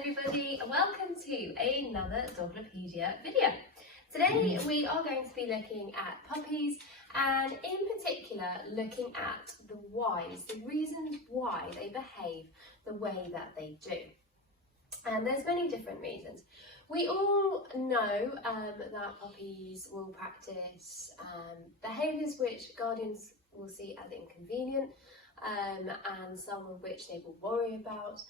everybody, and welcome to another Doglopedia video. Today we are going to be looking at puppies and in particular looking at the whys, the reasons why they behave the way that they do. And there's many different reasons. We all know that puppies will practice behaviours which guardians will see as inconvenient and some of which they will worry about,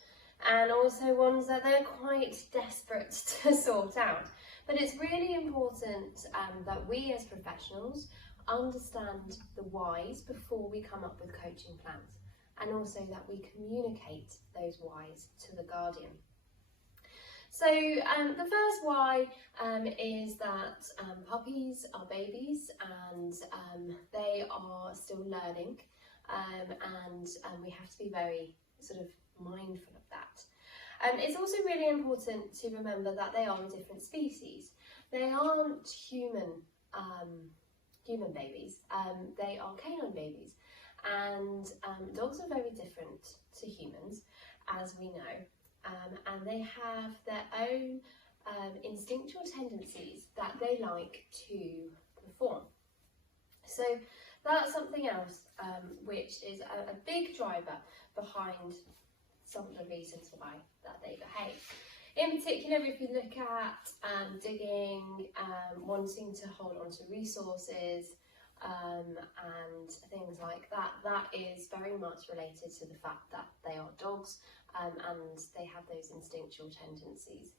and also ones that they're quite desperate to sort out. But it's really important that we as professionals understand the whys before we come up with coaching plans, and also that we communicate those whys to the guardian. So the first why is that puppies are babies and they are still learning, and we have to be very sort of mindful of that. It's also really important to remember that they are a different species. They aren't human babies, they are canine babies, and dogs are very different to humans, as we know. And they have their own instinctual tendencies that they like to perform. So that's something else which is a big driver behind some of the reasons why that they behave. In particular, if you look at digging, wanting to hold on to resources and things like that, that is very much related to the fact that they are dogs and they have those instinctual tendencies.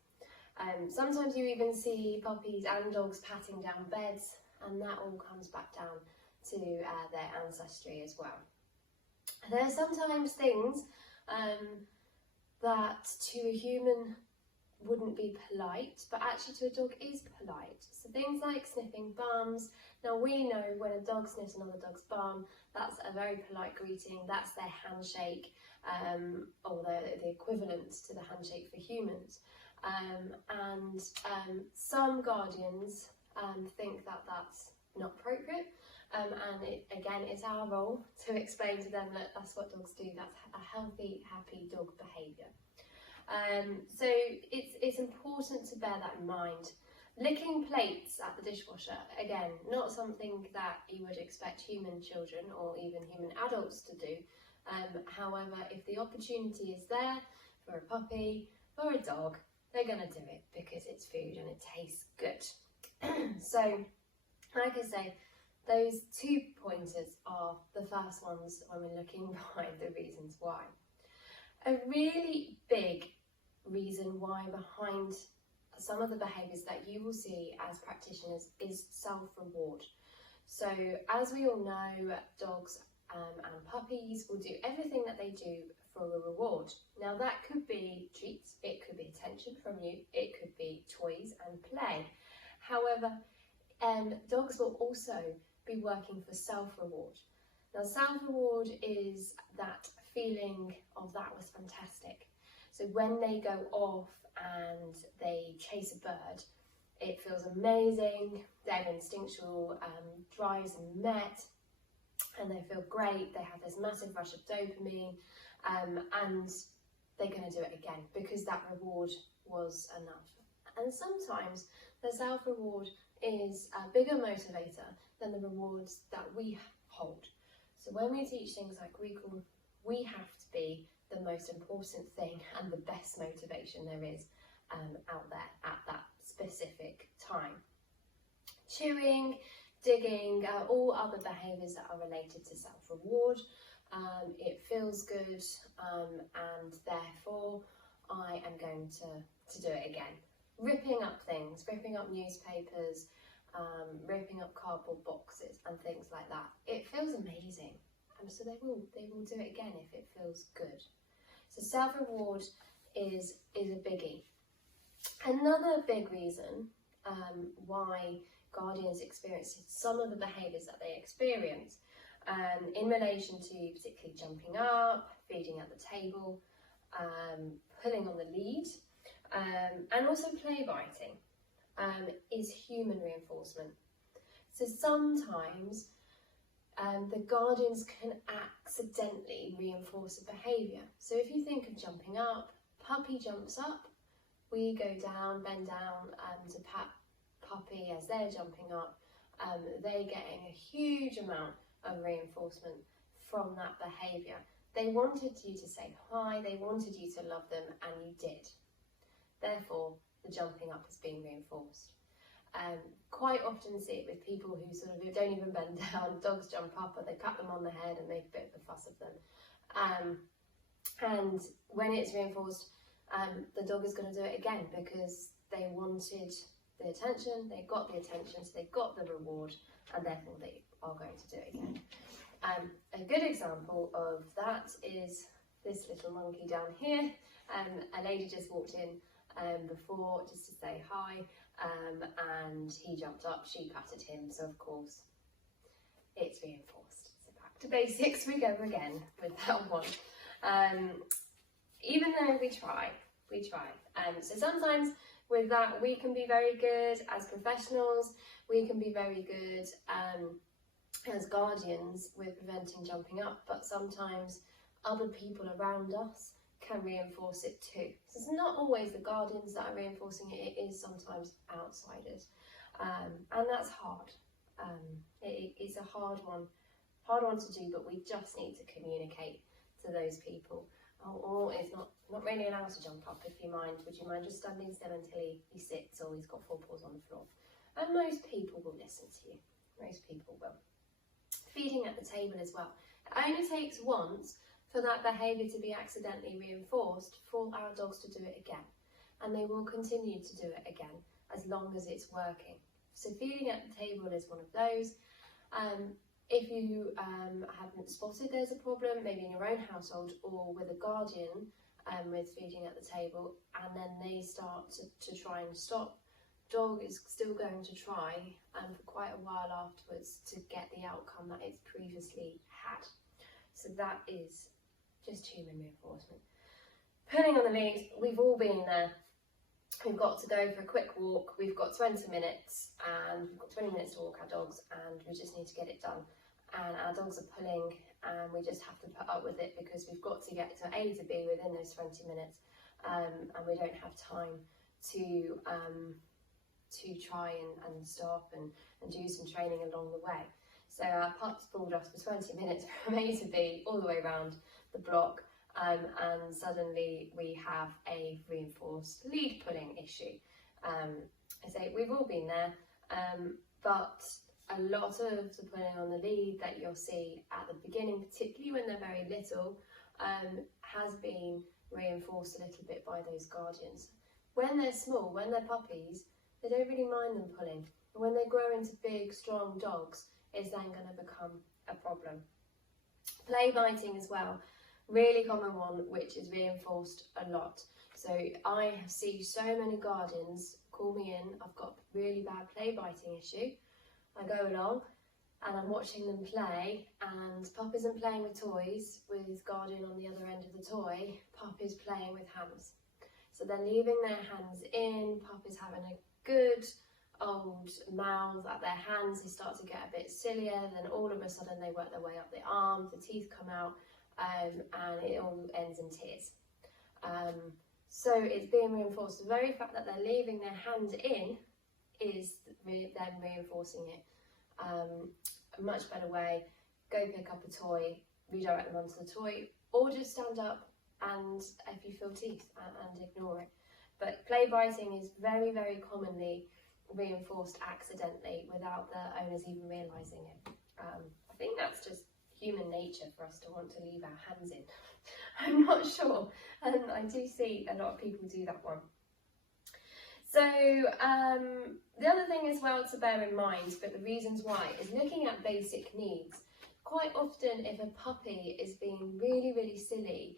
Sometimes you even see puppies and dogs patting down beds, and that all comes back down to their ancestry as well. There are sometimes things that to a human wouldn't be polite, but actually to a dog is polite. So things like sniffing bums. Now we know when a dog sniffs another dog's bum, that's a very polite greeting, that's their handshake, or the equivalent to the handshake for humans. And some guardians think that that's not appropriate, and again, it's our role to explain to them that that's what dogs do, that's a healthy, happy dog behaviour. So it's important to bear that in mind. Licking plates at the dishwasher, again, not something that you would expect human children or even human adults to do. However, if the opportunity is there for a puppy or a dog, they're going to do it because it's food and it tastes good. So, like I say, those 2 pointers are the first ones when we're looking behind the reasons why. A really big reason why behind some of the behaviours that you will see as practitioners is self-reward. So as we all know, dogs and puppies will do everything that they do for a reward. Now that could be treats, it could be attention from you, it could be toys and play. However, dogs will also be working for self-reward. Now self-reward is that feeling of that was fantastic. So when they go off and they chase a bird, it feels amazing, their instinctual drives are met, and they feel great, they have this massive rush of dopamine, and they're going to do it again because that reward was enough. And sometimes the self-reward is a bigger motivator than the rewards that we hold. So when we teach things like recall, we have to be the most important thing and the best motivation there is out there at that specific time. Chewing, digging, all other behaviours that are related to self-reward. It feels good, and therefore I am going to do it again. Ripping up things, ripping up newspapers, ripping up cardboard boxes and things like that. It feels amazing, and so they will do it again if it feels good. So self-reward is a biggie. Another big reason why guardians experience some of the behaviours that they experience in relation to particularly jumping up, feeding at the table, pulling on the lead, and also play biting, is human reinforcement. So sometimes the guardians can accidentally reinforce a behaviour. So if you think of jumping up, puppy jumps up, we go down, bend down to pat puppy as they're jumping up, they're getting a huge amount of reinforcement from that behaviour. They wanted you to say hi, they wanted you to love them, and you did. Therefore, the jumping up is being reinforced. Quite often see it with people who sort of don't even bend down, dogs jump up, or they pat them on the head and make a bit of a fuss of them. And when it's reinforced, the dog is going to do it again because they wanted the attention, they got the attention, so they got the reward, and therefore they are going to do it again. A good example of that is this little monkey down here. A lady just walked in before just to say hi, and he jumped up, she patted him, so of course it's reinforced. So back to basics we go again with that one. Even though we try. So sometimes with that we can be very good as professionals, we can be very good as guardians with preventing jumping up, but sometimes other people around us can reinforce it too. So it's not always the guardians that are reinforcing it, it is sometimes outsiders, and that's hard. It's a hard one to do, but we just need to communicate to those people. Or it's not really allowed to jump up. If you mind, would you mind just standing still until he sits, or he's got 4 paws on the floor? And most people will listen to you. Most people will. Feeding at the table as well. It only takes once for that behaviour to be accidentally reinforced for our dogs to do it again. And they will continue to do it again as long as it's working. So feeding at the table is one of those. If you haven't spotted there's a problem, maybe in your own household or with a guardian with feeding at the table, and then they start to try and stop, dog is still going to try for quite a while afterwards to get the outcome that it's previously had. So that is just human reinforcement. Pulling on the lead, we've all been there. We've got to go for a quick walk, we've got 20 minutes, and we've got 20 minutes to walk our dogs, and we just need to get it done. And our dogs are pulling, and we just have to put up with it because we've got to get to A to B within those 20 minutes, and we don't have time to try and stop and do some training along the way. So our pups pulled us for 20 minutes from A to B all the way around the block, and suddenly we have a reinforced lead pulling issue. I say we've all been there, but a lot of the pulling on the lead that you'll see at the beginning, particularly when they're very little, has been reinforced a little bit by those guardians. When they're small, when they're puppies, they don't really mind them pulling. But when they grow into big, strong dogs, it's then going to become a problem. Play biting as well, really common one, which is reinforced a lot. So I see so many guardians call me in, I've got a really bad play biting issue. I go along and I'm watching them play, and Pup isn't playing with toys with guardian on the other end of the toy, Pup is playing with hands. So they're leaving their hands in, Pup is having a good old mouth at their hands, they start to get a bit sillier, then all of a sudden they work their way up the arms, the teeth come out, and it all ends in tears. So it's being reinforced. The very fact that they're leaving their hands in is them reinforcing it. A much better way, go pick up a toy, redirect them onto the toy, or just stand up and if you feel teeth and ignore it. But play biting is very, very commonly reinforced accidentally without the owners even realising it. I think that's just human nature for us to want to leave our hands in. I'm not sure, and I do see a lot of people do that one. So the other thing as well to bear in mind, but the reasons why, is looking at basic needs. Quite often if a puppy is being really, really silly,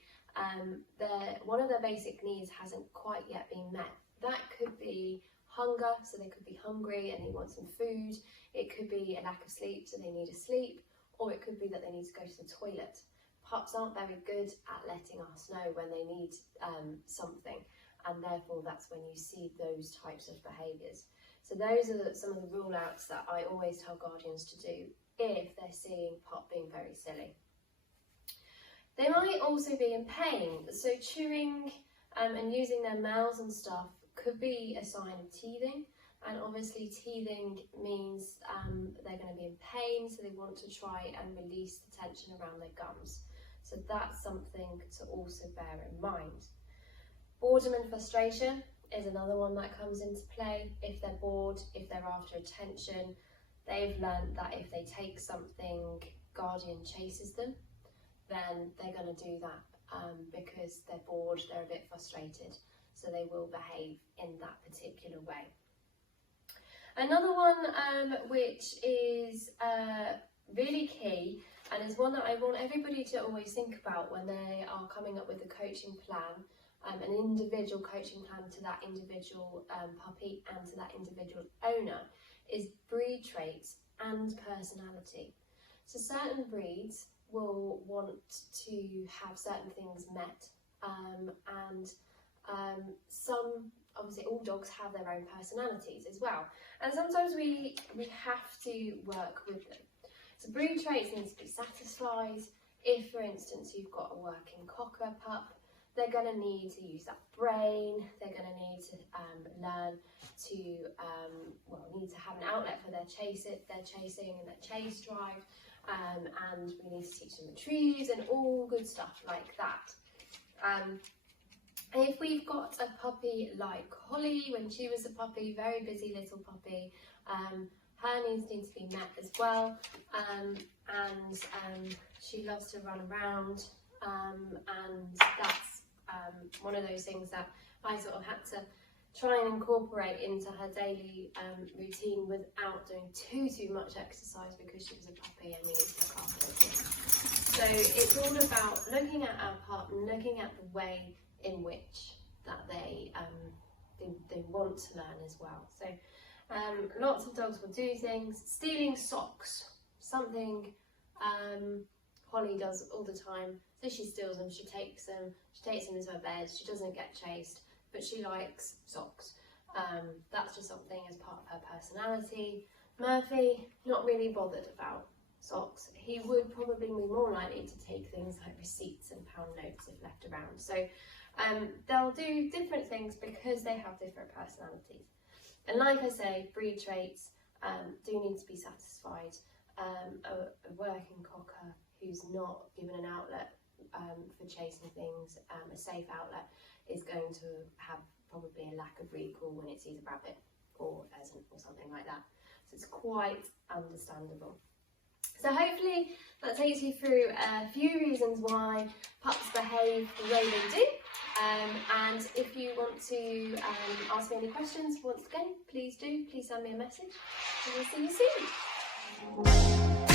one of their basic needs hasn't quite yet been met. That could be hunger, so they could be hungry and they want some food. It could be a lack of sleep, so they need a sleep, or it could be that they need to go to the toilet. Pups aren't very good at letting us know when they need something, and therefore that's when you see those types of behaviours. So those are some of the rule outs that I always tell guardians to do if they're seeing Pup being very silly. They might also be in pain, so chewing and using their mouths and stuff could be a sign of teething, and obviously teething means they're going to be in pain, so they want to try and release the tension around their gums. So that's something to also bear in mind. Boredom and frustration is another one that comes into play. If they're bored, if they're after attention, they've learned that if they take something, guardian chases them, then they're going to do that because they're bored, they're a bit frustrated, so they will behave in that particular way. Another one which is really key, and is one that I want everybody to always think about when they are coming up with a coaching plan, an individual coaching plan to that individual puppy and to that individual owner, is breed traits and personality. So certain breeds will want to have certain things met, and some, obviously all dogs have their own personalities as well, and sometimes we have to work with them. So breed traits need to be satisfied. If, for instance, you've got a working cocker pup, they're going to need to use that brain, they're going to need to learn to, need to have an outlet for their chasing and their chase drive, and we need to teach them retrieves and all good stuff like that. If we've got a puppy like Holly, when she was a puppy, very busy little puppy, her needs need to be met as well, and she loves to run around, and that's one of those things that I sort of had to try and incorporate into her daily routine without doing too much exercise, because she was a puppy and we need to look after her. So it's all about looking at our pup and looking at the way in which that they want to learn as well. So lots of dogs will do things. Stealing socks, something Holly does all the time. So she steals them, she takes them into her bed. She doesn't get chased, but she likes socks. That's just something as part of her personality. Murphy, not really bothered about socks. He would probably be more likely to take things like receipts and pound notes if left around. So they'll do different things because they have different personalities. And like I say, breed traits do need to be satisfied. A working cocker who's not given an outlet for chasing things, a safe outlet, is going to have probably a lack of recall when it sees a rabbit or a pheasant or something like that. So it's quite understandable. So hopefully that takes you through a few reasons why pups behave the way they do. And if you want to ask me any questions, once again, please do. Please send me a message and we'll see you soon.